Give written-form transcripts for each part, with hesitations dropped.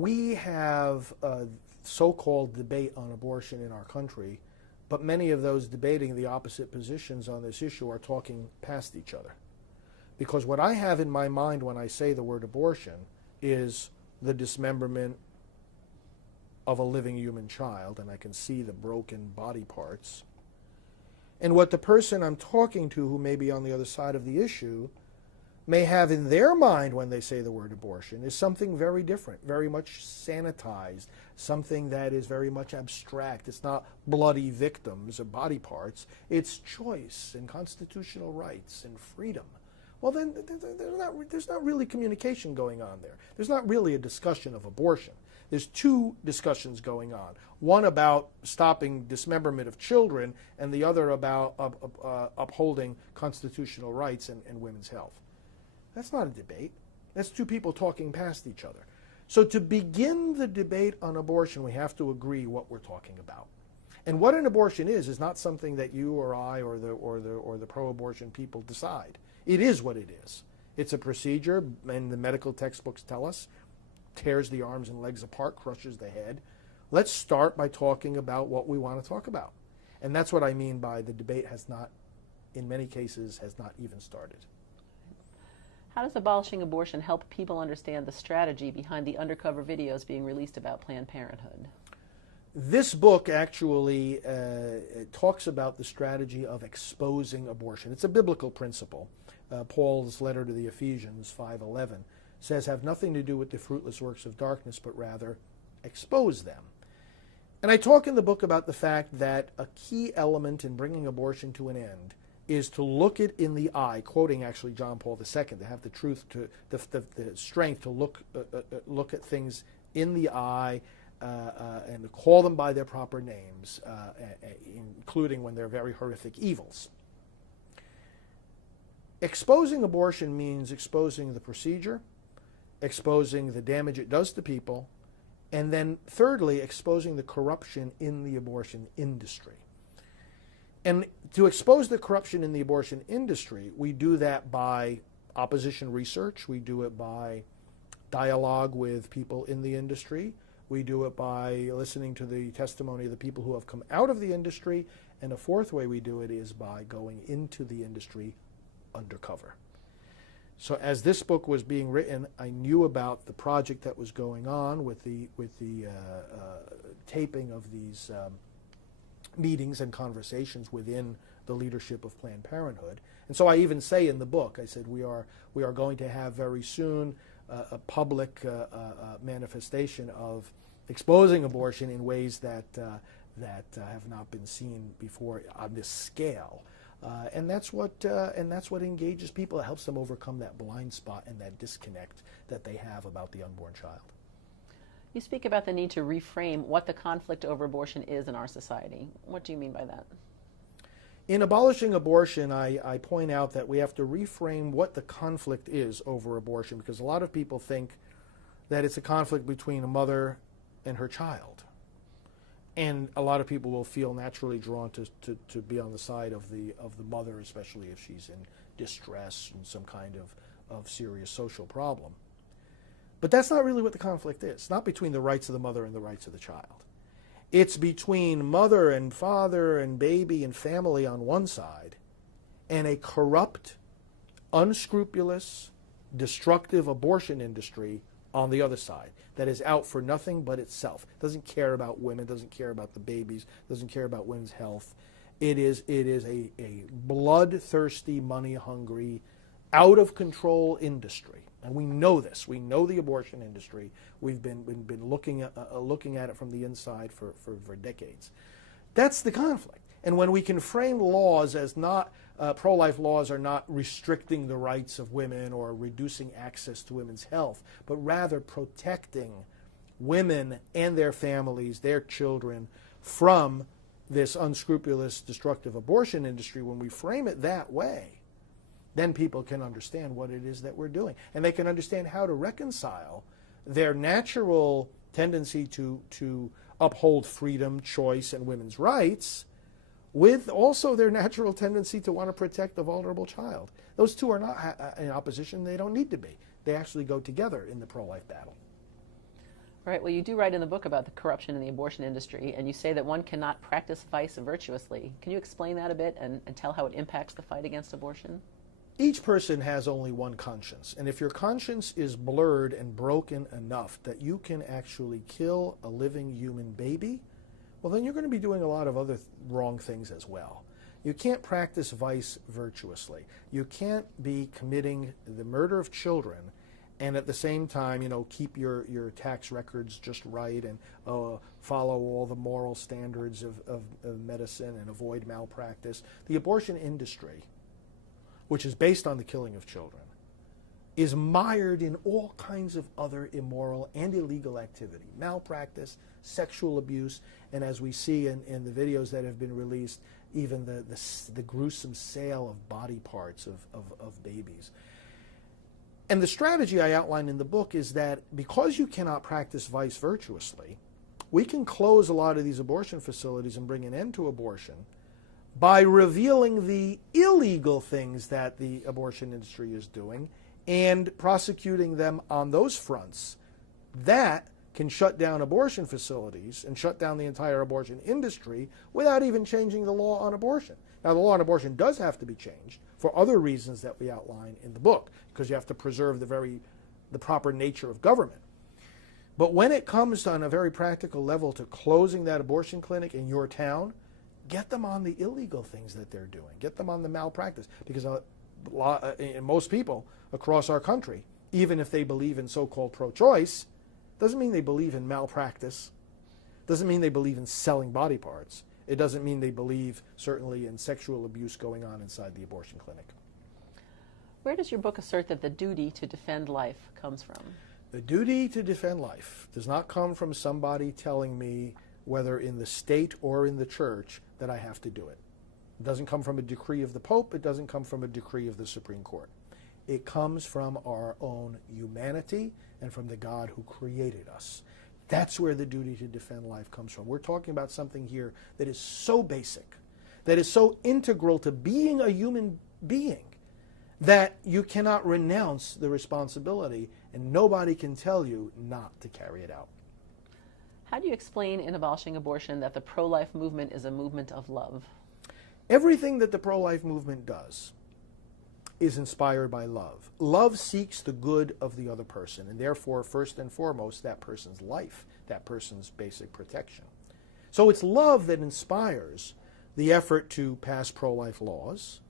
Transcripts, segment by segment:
we have a so-called debate on abortion in our country, but many of those debating the opposite positions on this issue are talking past each other. Because what I have in my mind when I say the word abortion is the dismemberment of a living human child, and I can see the broken body parts. And what the person I'm talking to, who may be on the other side of the issue, may have in their mind when they say the word abortion is something very different, very much sanitized, something that is very much abstract. It's not bloody victims or body parts. It's choice and constitutional rights and freedom. Well, then there's not really communication going on there. There's not really a discussion of abortion. There's two discussions going on. One about stopping dismemberment of children, and the other about upholding constitutional rights and women's health. That's not a debate. That's two people talking past each other. So to begin the debate on abortion, we have to agree what we're talking about. And what an abortion is not something that you or I or the pro-abortion people decide. It is what it is. It's a procedure, and the medical textbooks tell us, tears the arms and legs apart, crushes the head. Let's start by talking about what we want to talk about. And that's what I mean by the debate has not, in many cases, has not even started. How does abolishing abortion help people understand the strategy behind the undercover videos being released about Planned Parenthood? This book actually talks about the strategy of exposing abortion. It's a biblical principle. Paul's letter to the Ephesians 5:11 says, have nothing to do with the fruitless works of darkness, but rather expose them. And I talk in the book about the fact that a key element in bringing abortion to an end is to look it in the eye, quoting actually John Paul II, to have the truth, to the strength to look at things in the eye and to call them by their proper names, including when they're very horrific evils. Exposing abortion means exposing the procedure, exposing the damage it does to people, and then thirdly, exposing the corruption in the abortion industry. And to expose the corruption in the abortion industry, we do that by opposition research, we do it by dialogue with people in the industry, we do it by listening to the testimony of the people who have come out of the industry, and a fourth way we do it is by going into the industry undercover. So as this book was being written, I knew about the project that was going on with the taping of these meetings and conversations within the leadership of Planned Parenthood. And so I even say in the book, I said, we are going to have very soon a public manifestation of exposing abortion in ways that have not been seen before on this scale. And that's what engages people. It helps them overcome that blind spot and that disconnect that they have about the unborn child. You speak about the need to reframe what the conflict over abortion is in our society. What do you mean by that? In abolishing abortion, I point out that we have to reframe what the conflict is over abortion, because a lot of people think that it's a conflict between a mother and her child. And a lot of people will feel naturally drawn to be on the side of the mother, especially if she's in distress and some kind of serious social problem. But that's not really what the conflict is. It's not between the rights of the mother and the rights of the child. It's between mother and father and baby and family on one side, and a corrupt, unscrupulous, destructive abortion industry on the other side that is out for nothing but itself. Doesn't care about women, doesn't care about the babies, doesn't care about women's health. It is a bloodthirsty, money-hungry, out-of-control industry. And we know this. We know the abortion industry. We've been looking at it from the inside for decades. That's the conflict. And when we can frame laws as not, pro-life laws are not restricting the rights of women or reducing access to women's health, but rather protecting women and their families, their children, from this unscrupulous, destructive abortion industry, when we frame it that way, then people can understand what it is that we're doing. And they can understand how to reconcile their natural tendency to uphold freedom, choice, and women's rights with also their natural tendency to want to protect the vulnerable child. Those two are not in opposition. They don't need to be. They actually go together in the pro-life battle. Right. Well, you do write in the book about the corruption in the abortion industry, and you say that one cannot practice vice virtuously. Can you explain that a bit and tell how it impacts the fight against abortion? Each person has only one conscience, and if your conscience is blurred and broken enough that you can actually kill a living human baby, well, then you're going to be doing a lot of other wrong things as well. You can't practice vice virtuously. You can't be committing the murder of children and at the same time, keep your tax records just right and follow all the moral standards of medicine and avoid malpractice. The abortion industry, which is based on the killing of children, is mired in all kinds of other immoral and illegal activity, malpractice, sexual abuse, and as we see in the videos that have been released, even the gruesome sale of body parts of babies. And the strategy I outline in the book is that because you cannot practice vice virtuously, we can close a lot of these abortion facilities and bring an end to abortion by revealing the illegal things that the abortion industry is doing and prosecuting them on those fronts. That can shut down abortion facilities and shut down the entire abortion industry without even changing the law on abortion. Now, the law on abortion does have to be changed for other reasons that we outline in the book, because you have to preserve the proper nature of government. But when it comes on a very practical level to closing that abortion clinic in your town, get them on the illegal things that they're doing. Get them on the malpractice, because most people across our country, even if they believe in so-called pro-choice, doesn't mean they believe in malpractice, doesn't mean they believe in selling body parts. It doesn't mean they believe, certainly, in sexual abuse going on inside the abortion clinic. Where does your book assert that the duty to defend life comes from? The duty to defend life does not come from somebody telling me, whether in the state or in the church, that I have to do it. It doesn't come from a decree of the Pope. It doesn't come from a decree of the Supreme Court. It comes from our own humanity and from the God who created us. That's where the duty to defend life comes from. We're talking about something here that is so basic, that is so integral to being a human being, that you cannot renounce the responsibility, and nobody can tell you not to carry it out. How do you explain in Abolishing Abortion that the pro-life movement is a movement of love? Everything that the pro-life movement does is inspired by love. Love seeks the good of the other person, and therefore, first and foremost, that person's life, that person's basic protection. So it's love that inspires the effort to pass pro-life laws.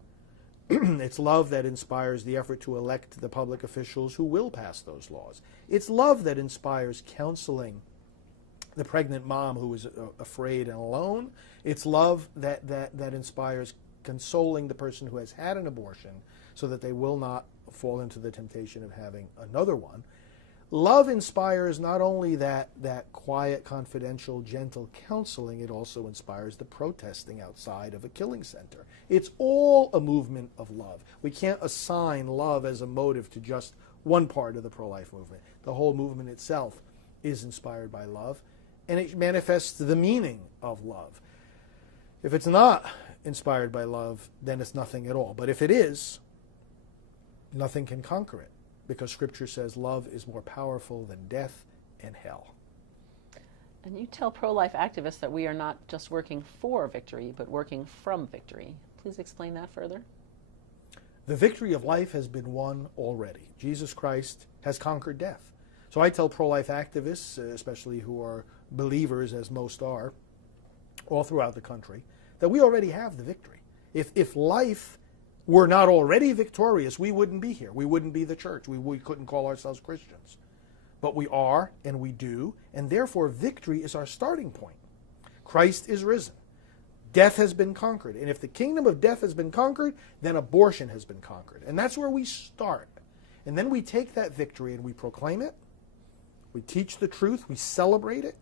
It's love that inspires the effort to elect the public officials who will pass those laws. It's love that inspires counseling the pregnant mom who is afraid and alone. It's love that inspires consoling the person who has had an abortion so that they will not fall into the temptation of having another one. Love inspires not only that quiet, confidential, gentle counseling, it also inspires the protesting outside of a killing center. It's all a movement of love. We can't assign love as a motive to just one part of the pro-life movement. The whole movement itself is inspired by love, and it manifests the meaning of love. If it's not inspired by love, then it's nothing at all. But if it is, nothing can conquer it, because Scripture says love is more powerful than death and hell. And you tell pro-life activists that we are not just working for victory, but working from victory. Please explain that further. The victory of life has been won already. Jesus Christ has conquered death. So I tell pro-life activists, especially who are believers, as most are, all throughout the country, that we already have the victory. If life were not already victorious, we wouldn't be here. We wouldn't be the church. We couldn't call ourselves Christians. But we are, and we do, and therefore victory is our starting point. Christ is risen. Death has been conquered. And if the kingdom of death has been conquered, then abortion has been conquered. And that's where we start. And then we take that victory and we proclaim it. We teach the truth. We celebrate it.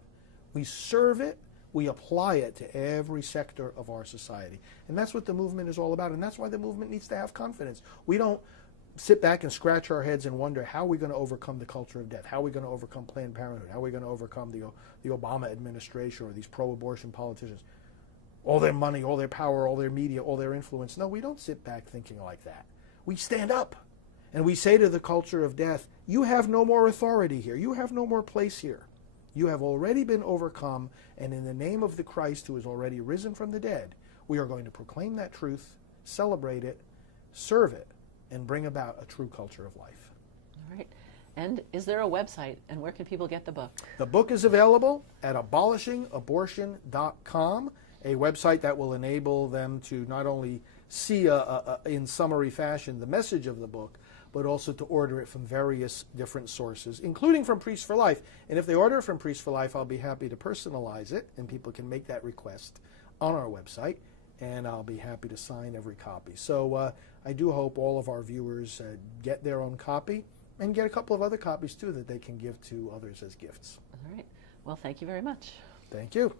We serve it. We apply it to every sector of our society. And that's what the movement is all about. And that's why the movement needs to have confidence. We don't sit back and scratch our heads and wonder, how are we going to overcome the culture of death? How are we going to overcome Planned Parenthood? How are we going to overcome the Obama administration or these pro-abortion politicians? All their money, all their power, all their media, all their influence. No, we don't sit back thinking like that. We stand up and we say to the culture of death, you have no more authority here. You have no more place here. You have already been overcome, and in the name of the Christ who is already risen from the dead, we are going to proclaim that truth, celebrate it, serve it, and bring about a true culture of life. All right. And is there a website, and where can people get the book? The book is available at abolishingabortion.com, a website that will enable them to not only see in summary fashion the message of the book, but also to order it from various different sources, including from Priests for Life. And if they order it from Priests for Life, I'll be happy to personalize it, and people can make that request on our website, and I'll be happy to sign every copy. So I do hope all of our viewers get their own copy, and get a couple of other copies, too, that they can give to others as gifts. All right. Well, thank you very much. Thank you.